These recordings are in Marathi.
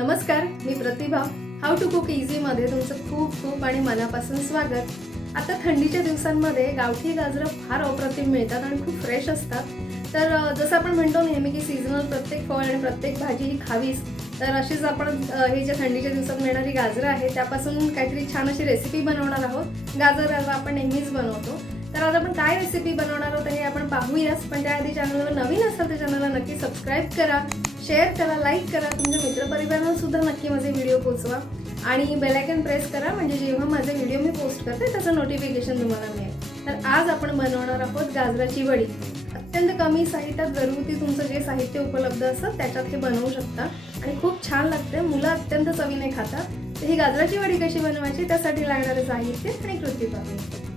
नमस्कार मी प्रतिभा. हाऊ टू कुक इझीमध्ये तुमचं खूप खूप आणि मनापासून स्वागत. आता थंडीच्या दिवसांमध्ये गावठी गाजरं फार अप्रतिम मिळतात आणि खूप फ्रेश असतात. तर जसं आपण म्हणतो नेहमी की सीझनल प्रत्येक फळ आणि प्रत्येक भाजी ही खावीच. तर अशीच आपण हे ही ज्या थंडीच्या दिवसात मिळणारी गाजरं आहे त्यापासून काहीतरी छान अशी रेसिपी बनवणार आहोत. गाजर आपण नेहमीच बनवतो. तर आज आपण काय रेसिपी बनवणार आहोत हे आपण पाहूयाच. पण त्याआधी चॅनलवर नवीन असाल तर चॅनलला नक्की सबस्क्राईब करा. शेअर करा लाईक करा. तुमच्या मित्रपरिवारांना सुद्धा नक्की माझे व्हिडिओ पोचवा. आणि बेलायकन प्रेस करा म्हणजे जेव्हा माझे व्हिडिओ मी पोस्ट करते त्याचं नोटिफिकेशन तुम्हाला मिळेल. तर आज आपण बनवणार आहोत गाजराची वडी. अत्यंत कमी साहित्यात घरगुती तुमचं जे साहित्य उपलब्ध असतं त्याच्यात हे बनवू शकता. आणि खूप छान लागते. मुलं अत्यंत चवीने खातात. तर ही गाजराची वडी कशी बनवायची त्यासाठी लागणारं साहित्य आणि कृती पाहूया.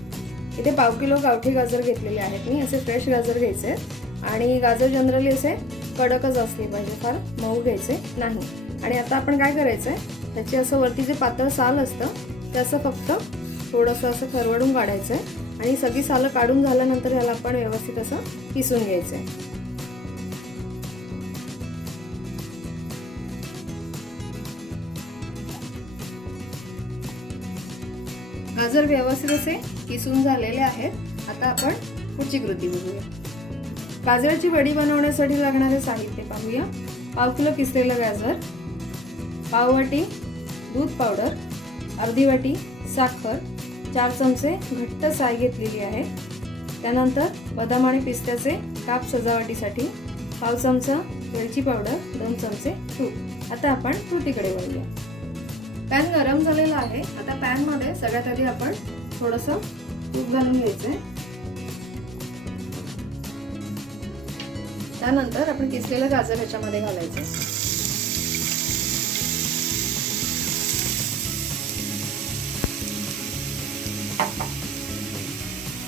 इथे पाव किलो गावठी गाजर घेतलेले आहेत मी. असे फ्रेश गाजर घ्यायचे. आहेत. आणि गाजर जनरली असे कडकच असले पाहिजे फार मऊ घ्यायचे नाही. आणि आता आपण काय करायचं आहे त्याचे असं वरती जे पातळ साल असतं ते असं फक्त थोडंसं असं खरवडून काढायचं आहे आणि सगळी सालं काढून झाल्यानंतर ह्याला आपण व्यवस्थित असं किसून घ्यायचं आहे गाजर व्यवस्थित असे किसून झालेले आहेत आता आपण पुढची कृती बघूया. गाजराची वडी बनवण्यासाठी लागणारे साहित्य पाहूया. पाव किलो किसलेलं गाजर पाव वाटी दूध पावडर अर्धी वाटी साखर चार चमचे घट्ट साय घेतलेली आहे. त्यानंतर बदाम आणि पिस्त्याचे काप सजावटीसाठी पाव चमचा वेलची पावडर दोन चमचे तूप. आता आपण कृतीकडे वळूया. पॅन गरम झालेला आहे. आता पॅनमध्ये सगळ्यात आधी आपण थोडंसं तूप घालून घ्यायचंय त्यानंतर आपण किसलेलं गाजर ह्याच्यामध्ये घालायचं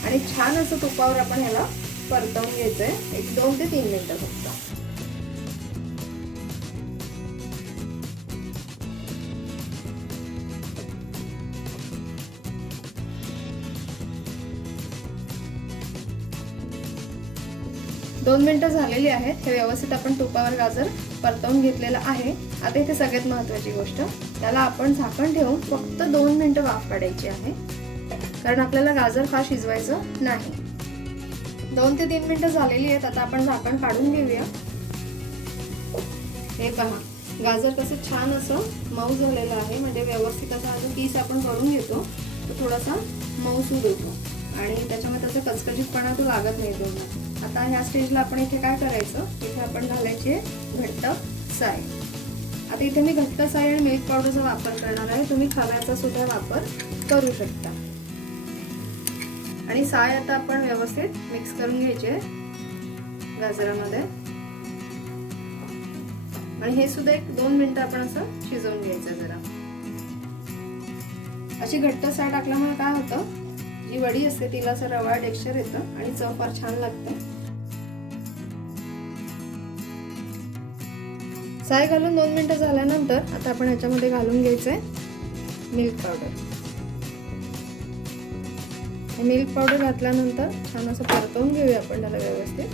आणि छान असं तुपावर आपण ह्याला परतवून घ्यायचंय एक दोन ते तीन मिनिटं फक्त. दोन मिनटं झालेली आहेत हे व्यवस्थित आपण तुपावर गाजर परतवून घेतलेलं आहे. आता इथे सगळ्यात महत्वाची गोष्ट त्याला आपण झाकण ठेवून फक्त दोन मिनटं वाफ काढायची आहे. कारण आपल्याला गाजर फार शिजवायचं नाही. दोन ते तीन मिनटं झालेली आहेत आता आपण झाकण काढून घेऊया. हे पहा गाजर कसं छान असं मऊ झालेलं आहे. म्हणजे व्यवस्थित असा जो पीस आपण करून घेतो. तो थोडासा मऊसूद होतो आणि त्याच्यामध्ये त्याचा कचकचीतपणा तो लागत नाही तो आता ह्या स्टेजला आपण इथे काय करायचं? इथे आपण घालायचे घट्ट साय. आता इथे मी घट्ट साय आणि मिल्क पावडरचा वापर करणार आहे. तुम्ही खव्याचा सुद्धा वापर करू शकता. आणि साय आता आपण व्यवस्थित मिक्स करून घ्यायचे गाजरामध्ये. आणि हे सुद्धा एक दोन मिनिटं आपण असं शिजवून घ्यायचं जरा. अशी घट्ट साय टाकल्यामुळे काय होतं? जी वडी असते तिला असं रवा टेक्स्चर येतं आणि चव फार छान लागते. साय घालून दोन मिनटं झाल्यानंतर आता आपण ह्याच्यामध्ये घालून घ्यायचं आहे मिल्क पावडर मिल्क पावडर घातल्यानंतर छान असं परतवून घेऊया आपण त्याला व्यवस्थित.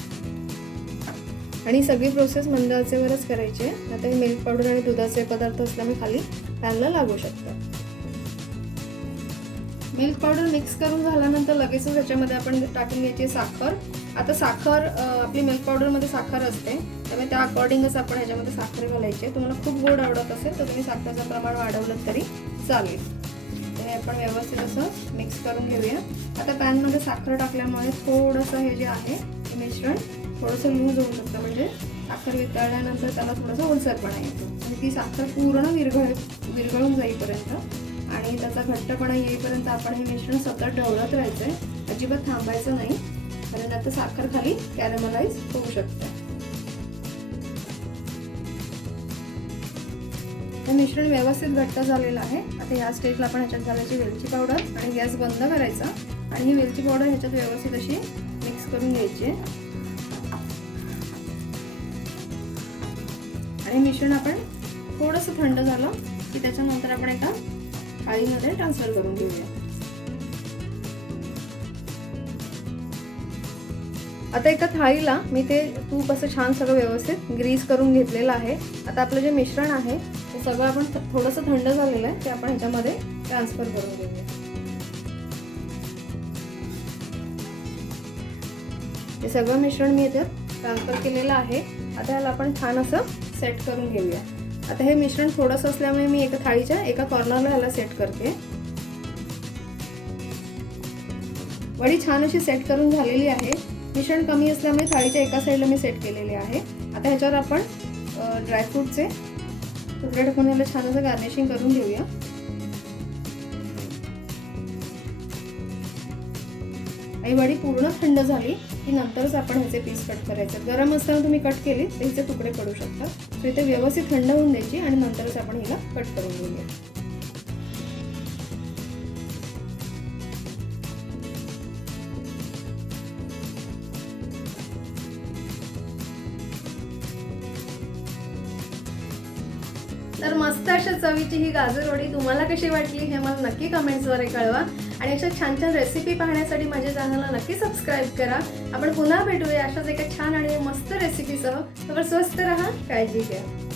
आणि सगळी प्रोसेस मंद आचेवरच करायची आहे. आता हे मिल्क पावडर आणि दुधाचे पदार्थ असल्यामुळे खाली पॅनला लागू शकतात. मिल्क पावडर मिक्स करून झाल्यानंतर लगेचच ह्याच्यामध्ये आपण टाकून घ्यायची साखर. आता साखर आपली मिल्क पावडरमध्ये साखर असते. त्यामुळे त्या अकॉर्डिंगच आपण ह्याच्यामध्ये साखर घालायची तुम्हाला खूप गोड आवडत असेल तर तुम्ही साखरेचं प्रमाण वाढवलं तरी चालेल. तर हे आपण व्यवस्थित असं मिक्स करून घेऊया. आता पॅनमध्ये साखर टाकल्यामुळे थोडंसं हे जे आहे हे मिश्रण थोडंसं लूज होऊ शकतं. म्हणजे साखर वितळल्यानंतर त्याला थोडंसं ओलसरपणा येतो म्हणजे ती साखर पूर्ण विरघळ विरघळून जाईपर्यंत आणि त्याचा घट्टपणा येईपर्यंत आपण हे मिश्रण सतत ढवळत राहायचं आहे अजिबात थांबायचं नाही. कारण आता साखर खाली कॅरमलाइज होऊ शकते. हे मिश्रण व्यवस्थित घट्ट झालेलं आहे. आता या स्टेजला आपण ह्याच्यात घालायची वेलची पावडर आणि गॅस बंद करायचा. आणि ही वेलची पावडर ह्याच्यात व्यवस्थित अशी मिक्स करून घ्यायची आणि मिश्रण आपण थोडंसं थंड झालं की त्याच्यानंतर आपण एका थाळीमध्ये ट्रान्सफर करून घेऊया. आता एका थाळीला मी ते तूप असं छान सगळं व्यवस्थित ग्रीस करून घेतलेलं आहे. आता आपलं जे मिश्रण आहे ते सगळं आपण थोडंसं थंड झालेलं आहे ते आपण ह्याच्यामध्ये ट्रान्सफर करून घेऊया. हे सगळं मिश्रण मी याच्यात ट्रान्सफर केलेलं आहे. आता ह्याला आपण छान असं सेट करून घेऊया. आता हे मिश्रण थोडंसं असल्यामुळे मी एका थाळीच्या एका कॉर्नरला ह्याला सेट करते. वडी छान अशी सेट करून झालेली आहे. मिश्रण कमी असल्यामुळे थाळीच्या एका साईडला मी सेट केलेली आहे. आता ह्याच्यावर आपण ड्रायफ्रूटचे तुकडे टाकून ह्याला छान असं गार्निशिंग करून घेऊया. आणि वडी पूर्ण थंड झाली. की नंतरच आपण ह्याचे पीस कट करायचे. गरम असताना तुम्ही कट केली तर हिचे तुकडे पडू शकतात तर इथे व्यवस्थित थंड होऊन द्यायची आणि नंतरच आपण हिला कट करून घेऊया. तर मस्त अशा चवीची ही गाजर वडी तुम्हाला कशी वाटली हे मला नक्की कमेंट्सद्वारे कळवा. आणि अशा छान छान रेसिपी पाहण्यासाठी माझ्या चॅनलला नक्की सबस्क्राईब करा. आपण पुन्हा भेटूया अशाच एका छान आणि मस्त रेसिपीसह तर स्वस्त राहा. काळजी घ्या.